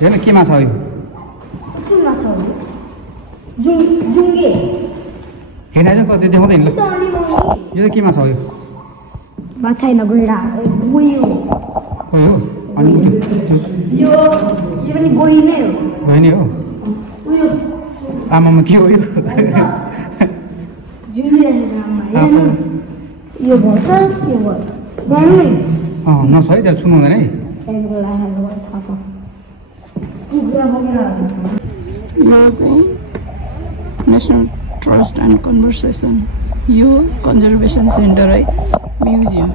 हेर्न के माछा हो यो कुन माछा हो जुङ्गे हेर्न चाहिँ त त्यो देखाउँदैन ल यो चाहिँ के माछा हो यो माछा हैन गैडा उयो खोइ हो अनि यो पनि गोही नै हो होइन हो उयो आमामा के हो यो जुङ्गिरहेको यो भन्छ यो गर्नु नछ है त्यहाँ सुन्नु हुँदैन है यो चाहिँ नेसनल ट्रस्ट एन्ड कन्भर्सेसन यो कन्जर्भेसन सेन्टर है म्युजियम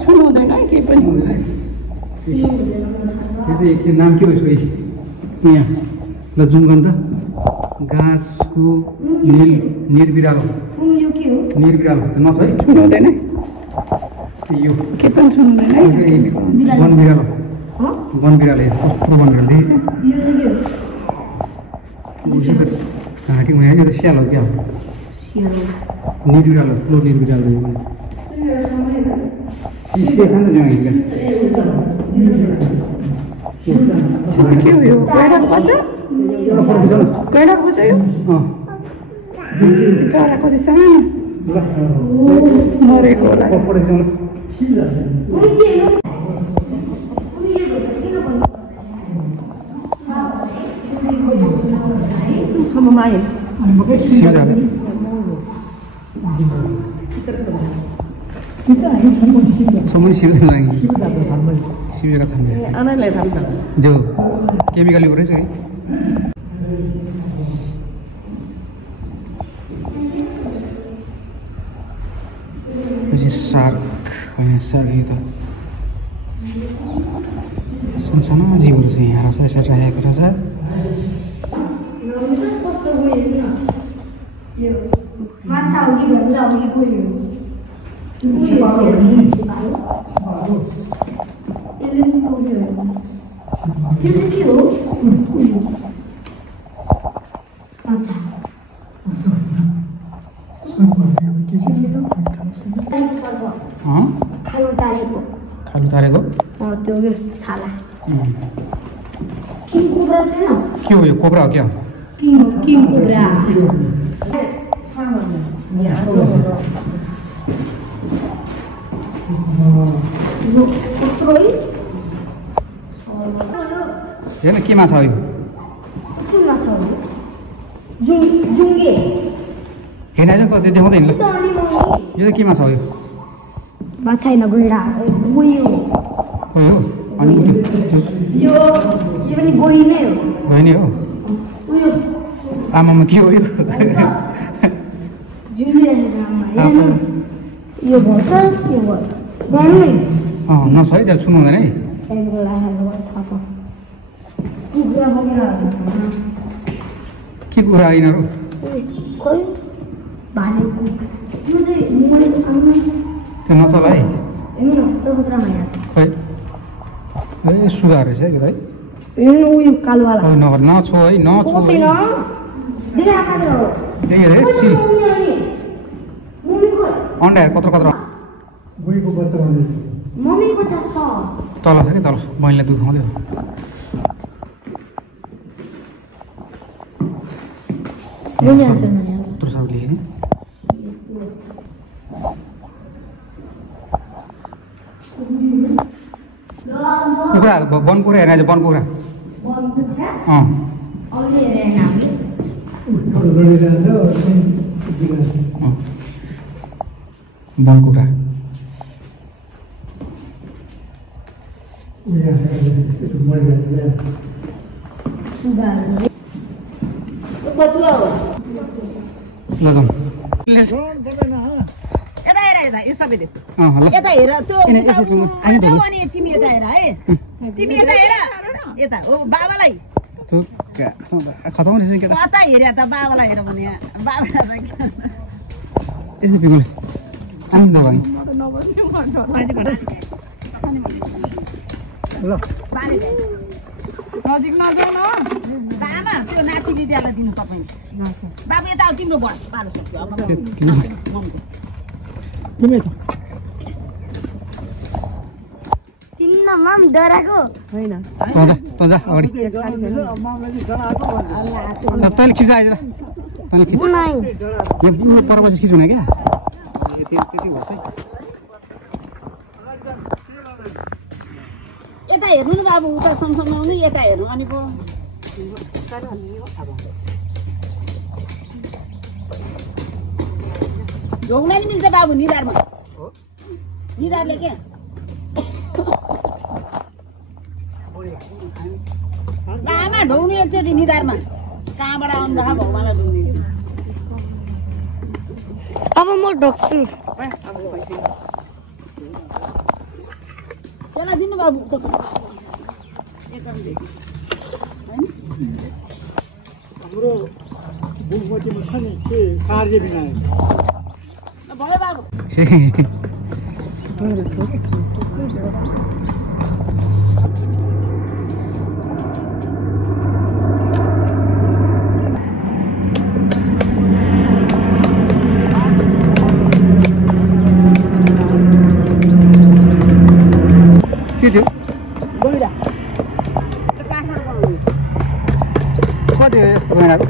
छुनु हुँदैन है केही पनि त्यो नाम के हो यसको यहाँ ल जुम गर्नु त गाँसको निर्बिरालो निर्बिरालो त नछ है छुनु हुँदैन यो के पनि छुनु हुँदैन है वन बिरालो वन बिरालो कस्तो वन बिरालो घाँटी उहाँ यो त स्याल हो क्या निर्बिरालो ठुलो निर्बिरालो सानो जग्गा के हो यो गैँडाको बच्चा गैँडाको बच्चा यो चरा कति सानो मरेको होला समय शिवको लागि शिवका थाम्ने आनैलाई थाम्छ जो केमिकल ल्याएको रहेछ है सार्क होइन सार्क यो त सानो जीवहरू चाहिँ यहाँ रहेछ यसरी राखेको रहेछ माछा हो कि भन्दा हो कि कोही हो के हो खालु तारेको त्यो छाला किङ कोब्रा छैन के हो यो कोब्रा हो क्या किङ कोब्रा हेर्न के माछा हो यो कुन माछा हो जुङ्गे हेर्न चाहिँ त त्यो देखाउँदैन ल यो चाहिँ के माछा हो यो माछा हैन गैडा उयो खोइ हो अनि यो पनि गोही नै हो होइन हो उयो आमामा के हो यो जुङ्गिरहेको यो भन्छ यो गर्नु नछ है त्यहाँ सुन्नु हुँदैन है के कुरा यिनीहरू खोइ भालेको यो चाहिँ त्यो नचला है खोइ ए सुगा रहेछ है है उयो कालोवाला नगर नछो है नछो सिल अन्डाहरू कत्रो कत्रो तल छ कि तल बहिनीलाई दुध खुवाउँदै हो कत्रो छ लेखेँ कुखुरा वन कुखुरा हेरेर वन कुखुरा वन कुखुरा ल जाउँ यता हेर यता यो सबै देख ल यता हेर त्यो अनि तिमी यता हेर है तिमी यता हेर यता हो बाबालाई खतम रहेछ के कता हेरे त बाबालाई हेर भने बाबालाई यसो पिगोले आउनु दबाई ल नजिक नजाऊ न आमा त्यो नाति दिदीहरूलाई दिनु तपाईँ बाबु यता आऊ तिम्रो भयो पालो सक्यो अब तिमी तिमीमा डराएको होइन तजा अगाडि तैँले खिच आइज तैँले खिच यो पर पछि खिच हुने क्या यता हेर्नु न बाबु उता सँगसँगै आउनु यता हेर्नु अनि पो ढोग्न नि मिल्छ बाबु निधारमा निधारले क्या आमा ढोग्नु एकचोटि निधारमा कहाँबाट आउनु भएको भगवान्लाई ढोग्नु अब म ढोक्छु त्यसलाई दिनु बाबु हाम्रो बुकमतीमा छ नि के कार्य विनायक भयो बाबु के थियो गइरा काठमाडौँ कति हो यस्तो गइरहेको